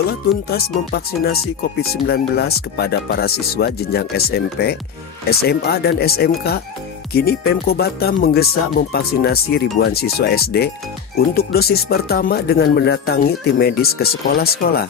Setelah tuntas memvaksinasi COVID-19 kepada para siswa jenjang SMP, SMA, dan SMK, kini Pemko Batam menggesak memvaksinasi ribuan siswa SD untuk dosis pertama dengan mendatangi tim medis ke sekolah-sekolah.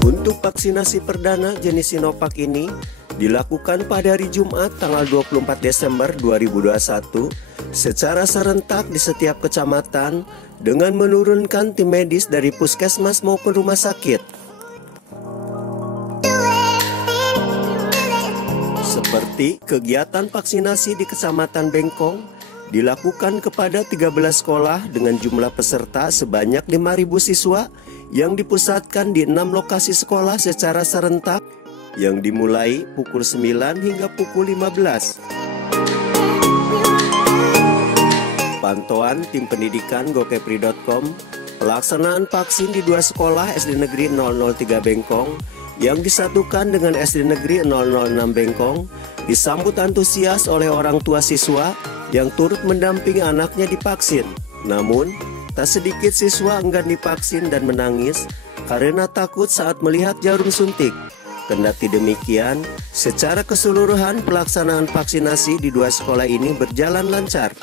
Untuk vaksinasi perdana jenis Sinovac ini dilakukan pada hari Jumat tanggal 24 Desember 2021 secara serentak di setiap kecamatan dengan menurunkan tim medis dari puskesmas maupun rumah sakit. Seperti kegiatan vaksinasi di Kecamatan Bengkong dilakukan kepada 13 sekolah dengan jumlah peserta sebanyak 5.000 siswa yang dipusatkan di 6 lokasi sekolah secara serentak yang dimulai pukul 9 hingga pukul 15. Pantauan tim pendidikan gokepri.com, pelaksanaan vaksin di 2 sekolah SD Negeri 003 Bengkong yang disatukan dengan SD Negeri 006 Bengkong disambut antusias oleh orang tua siswa yang turut mendampingi anaknya divaksin. Namun, tak sedikit siswa enggan divaksin dan menangis karena takut saat melihat jarum suntik. Kendati demikian, secara keseluruhan pelaksanaan vaksinasi di 2 sekolah ini berjalan lancar.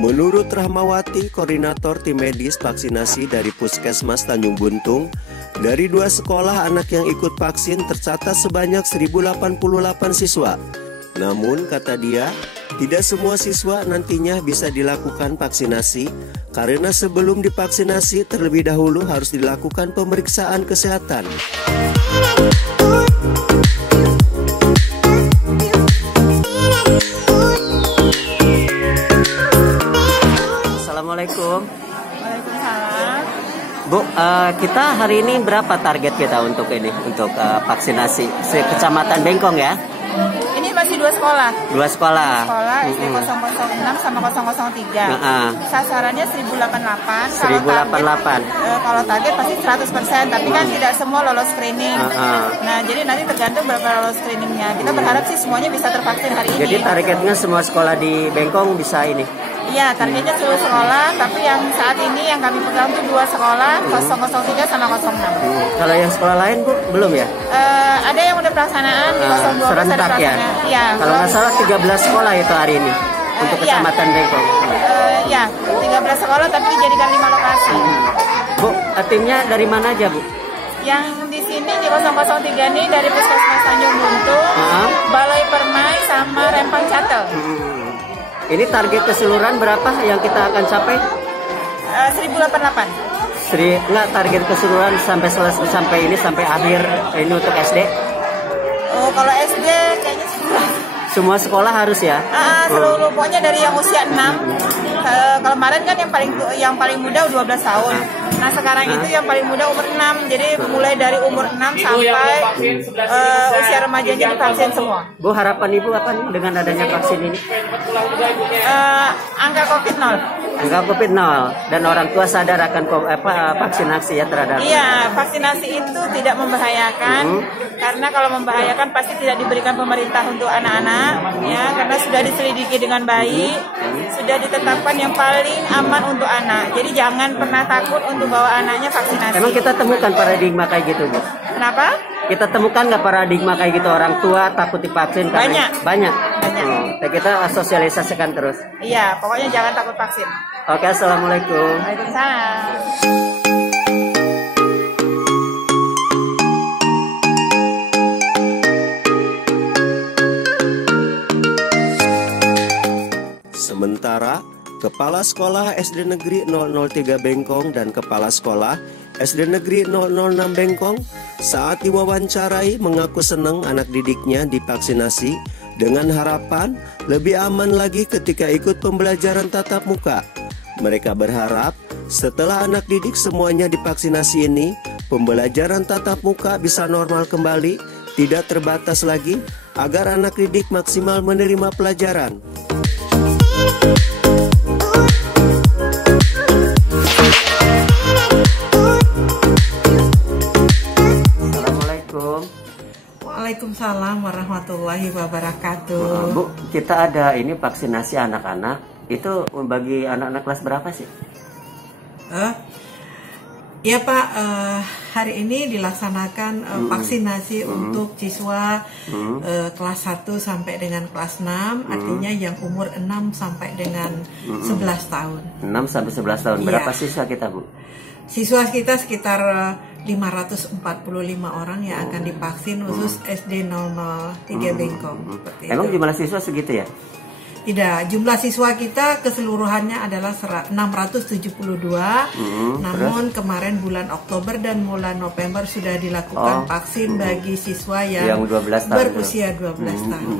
Menurut Rahmawati, koordinator tim medis vaksinasi dari Puskesmas Tanjung Buntung, dari 2 sekolah anak yang ikut vaksin tercatat sebanyak 1.088 siswa. Namun, kata dia, tidak semua siswa nantinya bisa dilakukan vaksinasi karena sebelum divaksinasi terlebih dahulu harus dilakukan pemeriksaan kesehatan. Assalamualaikum. Waalaikumsalam. Bu, kita hari ini berapa target kita untuk vaksinasi Kecamatan Bengkong ya? Ini masih 2 sekolah. 2 sekolah. SD 006 sama 003. Sasarannya 1.088. 1.088. Kalau target pasti 100%, tapi kan tidak semua lolos screening. Nah, jadi nanti tergantung berapa lolos screeningnya. Kita berharap sih semuanya bisa tervaksin hari ini. Jadi targetnya semua sekolah di Bengkong bisa ini? Iya, targetnya seluruh sekolah, tapi yang saat ini yang kami pegang itu 2 sekolah, 003 sama 06. Kalau yang sekolah lain, Bu, belum ya? Ada yang udah pelaksanaan, di 012 serentak ya? Iya. Kalau nggak salah 13 sekolah itu hari ini untuk Kecamatan Bengkong. Iya, 13 sekolah tapi dijadikan 5 lokasi. Bu, timnya dari mana aja, Bu? Yang di sini di 003 ini dari Puskesmas Tanjung Buntung, Balai Permai sama Rempang Catel. Ini target keseluruhan berapa yang kita akan capai? 1.088. Enggak, target keseluruhan sampai akhir ini untuk SD? Oh, kalau SD kayaknya semua sekolah harus ya? Seluruh, pokoknya dari yang usia 6. Kalau kemarin kan yang paling muda 12 tahun. Nah, sekarang itu yang paling muda umur 6. Jadi mulai dari umur 6 sampai usia remajanya divaksin semua. Bu, harapan Ibu apa nih dengan adanya vaksin ini? Angka COVID 0. Angka COVID 0 dan orang tua sadar akan vaksinasi ya terhadap. Iya, vaksinasi itu tidak membahayakan karena kalau membahayakan pasti tidak diberikan pemerintah untuk anak-anak ya, karena sudah diselidiki dengan baik, sudah ditetapkan yang paling aman untuk anak. Jadi jangan pernah takut untuk bawa anaknya vaksinasi. Emang kita temukan paradigma kayak gitu, Bu? Kenapa? Kita temukan nggak paradigma kayak gitu, orang tua takut divaksin? Banyak. Kita sosialisasikan terus. Iya, pokoknya jangan takut vaksin. Oke, assalamualaikum. Waalaikumsalam. Sementara Kepala Sekolah SD Negeri 003 Bengkong dan Kepala Sekolah SD Negeri 006 Bengkong saat diwawancarai mengaku senang anak didiknya divaksinasi dengan harapan lebih aman lagi ketika ikut pembelajaran tatap muka. Mereka berharap setelah anak didik semuanya divaksinasi ini, pembelajaran tatap muka bisa normal kembali, tidak terbatas lagi, agar anak didik maksimal menerima pelajaran. Assalamualaikum. Waalaikumsalam warahmatullahi wabarakatuh. Bu, kita ada ini vaksinasi anak-anak. Itu bagi anak-anak kelas berapa sih? Ya Pak, hari ini dilaksanakan vaksinasi untuk siswa kelas 1 sampai dengan kelas 6, artinya yang umur 6 sampai dengan 11 tahun. 6 sampai 11 tahun. Berapa siswa kita, Bu? Siswa kita sekitar 545 orang yang akan divaksin khusus SD 003 Bengkong. Emang jumlah siswa segitu ya? Tidak, jumlah siswa kita keseluruhannya adalah 672. Namun kemarin bulan Oktober dan bulan November sudah dilakukan vaksin bagi siswa yang 12 tahun berusia 12 tahun.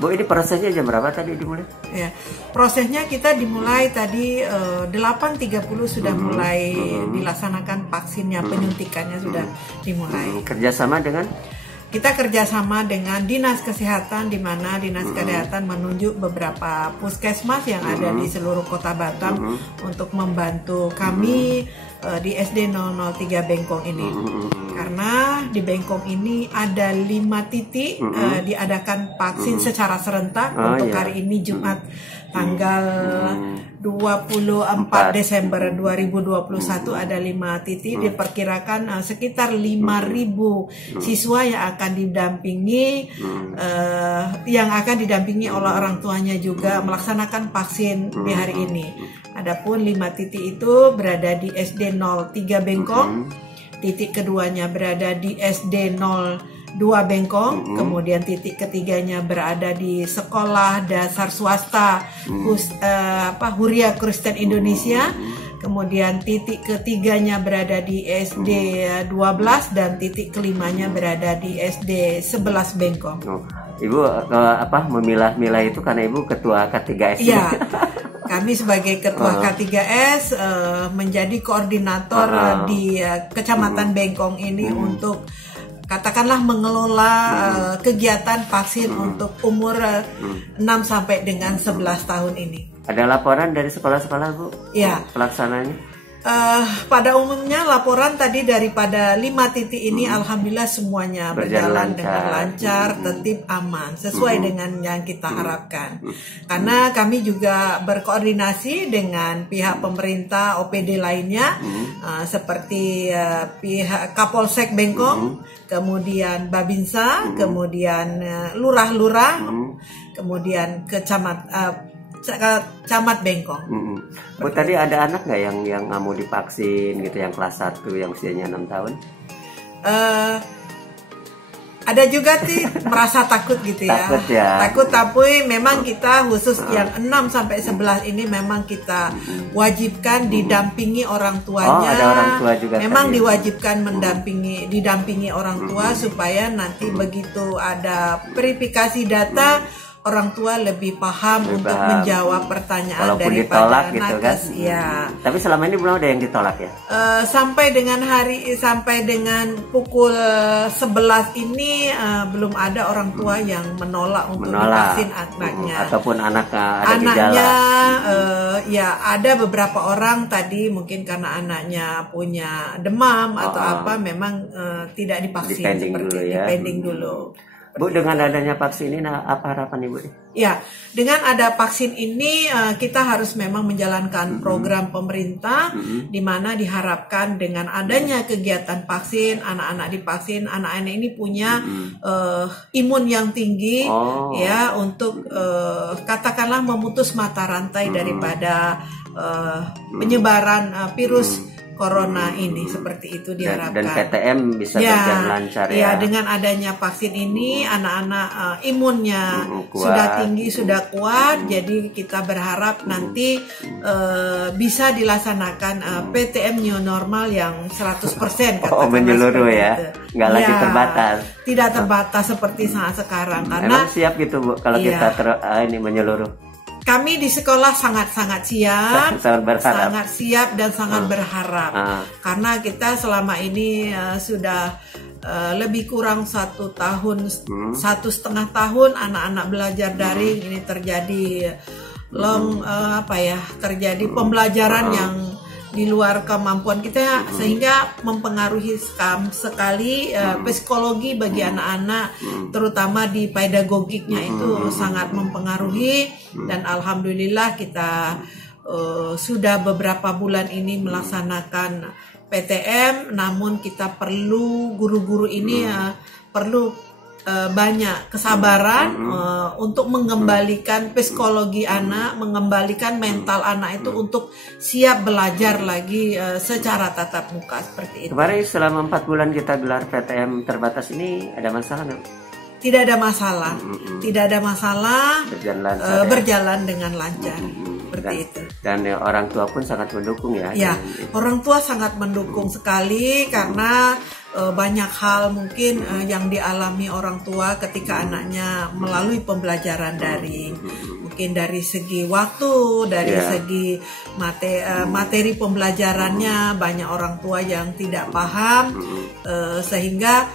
Bu, ini prosesnya jam berapa tadi dimulai? Ya, prosesnya kita dimulai tadi 8.30 sudah mulai dilaksanakan vaksinnya, penyuntikannya sudah dimulai. Kerjasama dengan? Kita kerjasama dengan Dinas Kesehatan, di mana Dinas Kesehatan menunjuk beberapa puskesmas yang ada di seluruh Kota Batam untuk membantu kami di SD 003 Bengkong ini. Karena di Bengkong ini ada 5 titik diadakan vaksin secara serentak untuk hari ini Jumat tanggal 24 Desember 2021 ada 5 titik. Diperkirakan sekitar 5.000 siswa yang akan didampingi oleh orang tuanya juga melaksanakan vaksin di hari ini. Adapun 5 titik itu berada di SD 03 Bengkong, titik keduanya berada di SD 02 Bengkong, kemudian titik ketiganya berada di Sekolah Dasar Swasta Huria Kristen Indonesia, kemudian titik ketiganya berada di SD 12 dan titik kelimanya berada di SD 11 Bengkong. Ibu memilah-milah itu karena Ibu ketua K3S. Iya. Kami sebagai ketua K3S menjadi koordinator di Kecamatan Bengkong ini untuk katakanlah mengelola kegiatan vaksin untuk umur 6 sampai dengan 11 tahun ini. Ada laporan dari sekolah-sekolah, Bu? Ya. Pelaksananya? Pada umumnya laporan tadi daripada 5 titik ini alhamdulillah semuanya berjalan dengan lancar, tertib, aman, sesuai dengan yang kita harapkan. Karena kami juga berkoordinasi dengan pihak pemerintah OPD lainnya, seperti pihak Kapolsek Bengkong, kemudian Babinsa, kemudian lurah-lurah, kemudian Camat Bengkong. Bu, tadi ada anak nggak yang nggak mau divaksin gitu, yang kelas 1 yang usianya 6 tahun? Ada juga sih merasa takut gitu ya. Takut ya. Takut, tapi memang kita khusus yang 6 sampai 11 ini memang kita wajibkan didampingi orang tuanya. Ada orang tua juga. Memang diwajibkan didampingi orang tua supaya nanti begitu ada verifikasi data, orang tua lebih paham untuk menjawab pertanyaan walaupun daripada ditolak gitu nakes, kan. Ya. Tapi selama ini belum ada yang ditolak ya? Sampai dengan pukul 11 ini belum ada orang tua yang menolak untuk divaksin anaknya. Ataupun anaknya ada anaknya gejala. Ya ada beberapa orang tadi mungkin karena anaknya punya demam atau apa memang tidak divaksin, dipending dulu. Bu, dengan adanya vaksin ini apa harapan Ibu? Ya, dengan ada vaksin ini kita harus memang menjalankan program pemerintah di mana diharapkan dengan adanya kegiatan vaksin, anak-anak divaksin, anak-anak ini punya imun yang tinggi ya untuk katakanlah memutus mata rantai daripada penyebaran virus corona ini, seperti itu diharapkan. Dan PTM bisa berjalan lancar ya. Ya, dengan adanya vaksin ini anak-anak imunnya sudah tinggi, sudah kuat, jadi kita berharap nanti bisa dilaksanakan PTM new normal yang 100%. Menyeluruh ya, nggak lagi terbatas. Tidak terbatas seperti saat sekarang. Karena emang siap gitu Bu kalau kita ini menyeluruh? Kami di sekolah sangat-sangat siap, sangat siap dan sangat berharap karena kita selama ini sudah lebih kurang 1 tahun, 1,5 tahun anak-anak belajar daring. Ini terjadi terjadi pembelajaran yang di luar kemampuan kita, sehingga mempengaruhi sekali psikologi bagi anak-anak, terutama di pedagogiknya itu sangat mempengaruhi. Dan alhamdulillah kita sudah beberapa bulan ini melaksanakan PTM, namun kita perlu guru-guru ini perlu banyak kesabaran untuk mengembalikan psikologi anak, mengembalikan mental anak itu untuk siap belajar lagi secara tatap muka seperti itu. Kemarin selama 4 bulan kita gelar PTM terbatas ini ada masalah nggak? Tidak ada masalah, tidak ada masalah, berjalan dengan lancar. Seperti itu. Dan orang tua pun sangat mendukung ya. Ya, orang tua sangat mendukung sekali karena banyak hal mungkin yang dialami orang tua ketika anaknya melalui pembelajaran daring. Mungkin dari segi waktu, dari segi materi pembelajarannya, banyak orang tua yang tidak paham, sehingga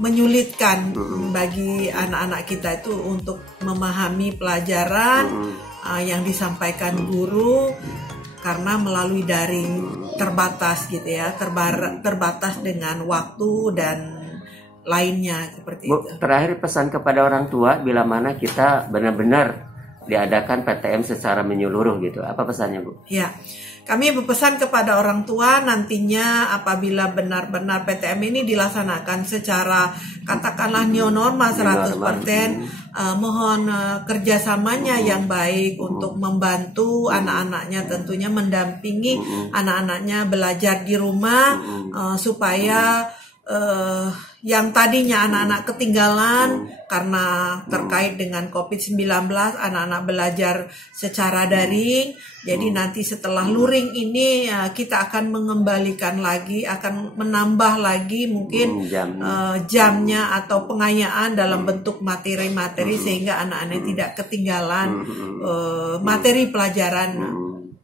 menyulitkan bagi anak-anak kita itu untuk memahami pelajaran yang disampaikan guru, karena melalui daring terbatas gitu ya, terbatas dengan waktu dan lainnya seperti Bu, itu. Terakhir pesan kepada orang tua bila mana kita benar-benar diadakan PTM secara menyeluruh gitu, apa pesannya Bu? Ya, kami berpesan kepada orang tua nantinya apabila benar-benar PTM ini dilaksanakan secara katakanlah new normal 100%, mohon kerjasamanya yang baik untuk membantu anak-anaknya, tentunya mendampingi anak-anaknya belajar di rumah, supaya yang tadinya anak-anak ketinggalan karena terkait dengan COVID-19, anak-anak belajar secara daring. Jadi nanti setelah luring ini kita akan mengembalikan lagi, akan menambah lagi mungkin jamnya atau pengayaan dalam bentuk materi-materi sehingga anak-anak tidak ketinggalan materi pelajaran.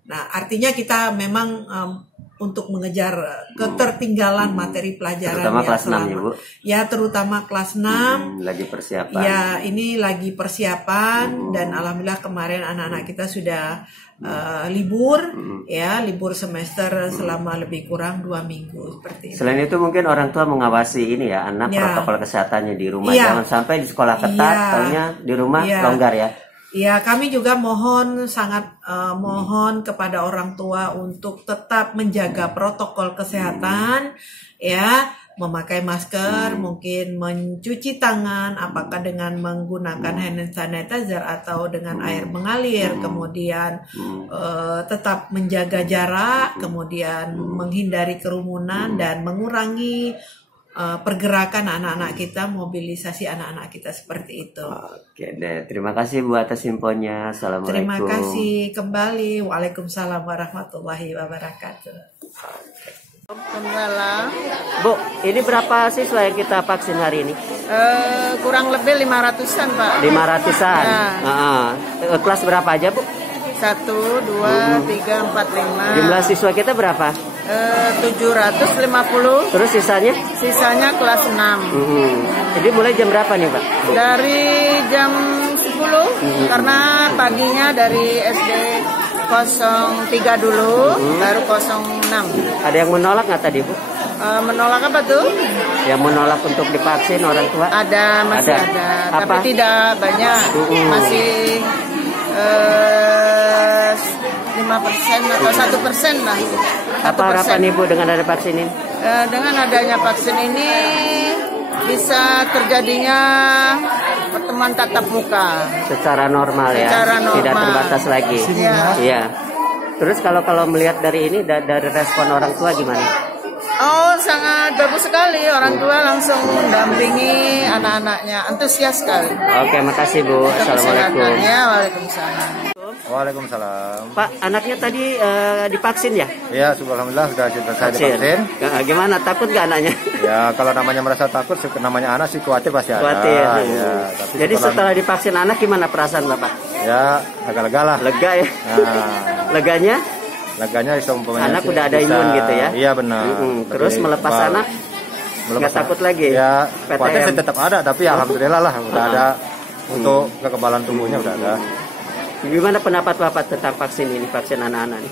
Nah, artinya kita memang untuk mengejar ketertinggalan materi pelajaran terutama kelas 6 ya Bu? Ya, terutama kelas 6 lagi persiapan. Ya, ini lagi persiapan dan alhamdulillah kemarin anak-anak kita sudah libur ya, libur semester selama lebih kurang 2 minggu seperti itu. Selain itu mungkin orang tua mengawasi ini ya anak protokol kesehatannya di rumah, jangan sampai di sekolah ketat, taunya di rumah longgar ya. Ya, kami juga sangat mohon kepada orang tua untuk tetap menjaga protokol kesehatan, ya, memakai masker, mungkin mencuci tangan, apakah dengan menggunakan hand sanitizer atau dengan air mengalir, kemudian tetap menjaga jarak, kemudian menghindari kerumunan dan mengurangi pergerakan anak-anak kita, mobilisasi anak-anak kita seperti itu. Oke deh, terima kasih Bu atas infonya. Assalamualaikum. Terima kasih kembali. Waalaikumsalam warahmatullahi wabarakatuh. Bu, ini berapa siswa yang kita vaksin hari ini? Kurang lebih 500-an Pak. 500-an. Kelas berapa aja Bu? 1, 2, 3, 4, 5. Jumlah siswa kita berapa? 750. Terus sisanya? Sisanya kelas 6. Jadi mulai jam berapa nih Pak? Dari jam 10, karena paginya dari SD 03 dulu, baru 06. Ada yang menolak nggak tadi Bu? Menolak apa tuh? Yang menolak untuk divaksin orang tua? Masih ada. Apa? Tapi tidak banyak. Masih 5% atau 1% lah. Apa harapan Ibu dengan ada vaksin ini? Dengan adanya vaksin ini bisa terjadinya pertemuan tatap muka secara normal ya, tidak terbatas lagi. Iya. Terus kalau melihat dari ini, dari respon orang tua gimana? Oh, sangat bagus sekali, orang tua langsung mendampingi anak-anaknya, antusias sekali. Oke, makasih Bu. Assalamualaikum. Waalaikumsalam. Waalaikumsalam. Pak, anaknya tadi divaksin ya? Iya, alhamdulillah sudah selesai divaksin. Gimana, takut nggak anaknya? Ya, kalau namanya merasa takut, namanya anak sih khawatir pasti ada. Khawatir. Ya, tapi jadi setelah divaksin anak gimana perasaan Bapak? Ya, agak lega lah. Lega ya? Leganya? Leganya anak udah ada imun gitu ya? Iya benar. Terus melepas anak? Nggak takut lagi? Ya, khawatir tetap ada, tapi alhamdulillah lah udah ada untuk kekebalan tubuhnya udah ada. Gimana pendapat Bapak tentang vaksin ini, vaksin anak-anak ini?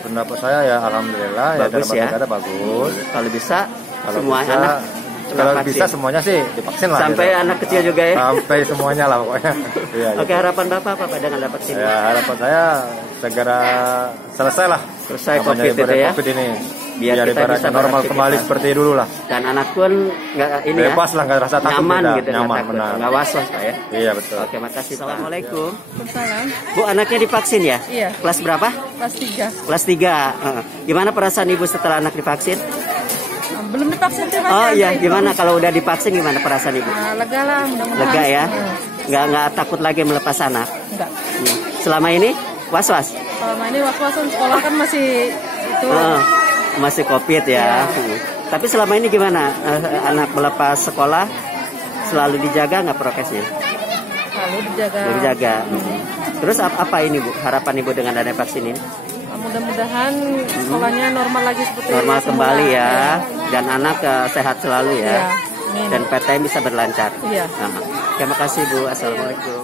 pendapat saya ya alhamdulillah Bagus ya, ya. dalam arti kata bagus. Kalau bisa Kalau semua bisa, anak kalau vaksin. bisa semuanya sih divaksin lah. Sampai gitu. anak kecil juga ya. Sampai semuanya lah pokoknya. Iya, Oke, harapan Bapak apa dengan dapat vaksin? Ya harapan saya segera selesai lah. Selesai namanya COVID itu ibarat ya. COVID ini. Biar kita ibaratnya bisa normal beraktivitas. kembali seperti dulu lah. Dan anak pun nggak ini Bebas ya. lah, nggak rasa takut. Nyaman beda. gitu, nggak Nyaman takut. benar. Nggak was-was Pak ya. Iya betul. Oke, makasih. Assalamualaikum. Waalaikumsalam. Bu, anaknya divaksin ya? Iya. Kelas berapa? Kelas 3. Kelas 3. Gimana perasaan Ibu setelah anak divaksin? Belum divaksin sih Mas. Oh iya, Itu. gimana kalau udah divaksin gimana perasaan Ibu? Lega lah, mudah-mudahan. Lega ya? Nggak takut lagi melepas anak? Enggak. Selama ini was-was? Selama ini was-wasan sekolah kan masih itu. Masih COVID ya. Tapi selama ini gimana? Anak melepas sekolah selalu dijaga nggak prokesnya? Lalu dijaga. Selalu dijaga. Terus apa ini Bu? Harapan Ibu dengan adanya vaksin ini? Mudah-mudahan sekolahnya normal lagi seperti Normal semula. kembali ya. Dan anak sehat selalu ya. Iya, amin. Dan PTM bisa berlancar. Iya. Terima kasih Bu. Assalamualaikum.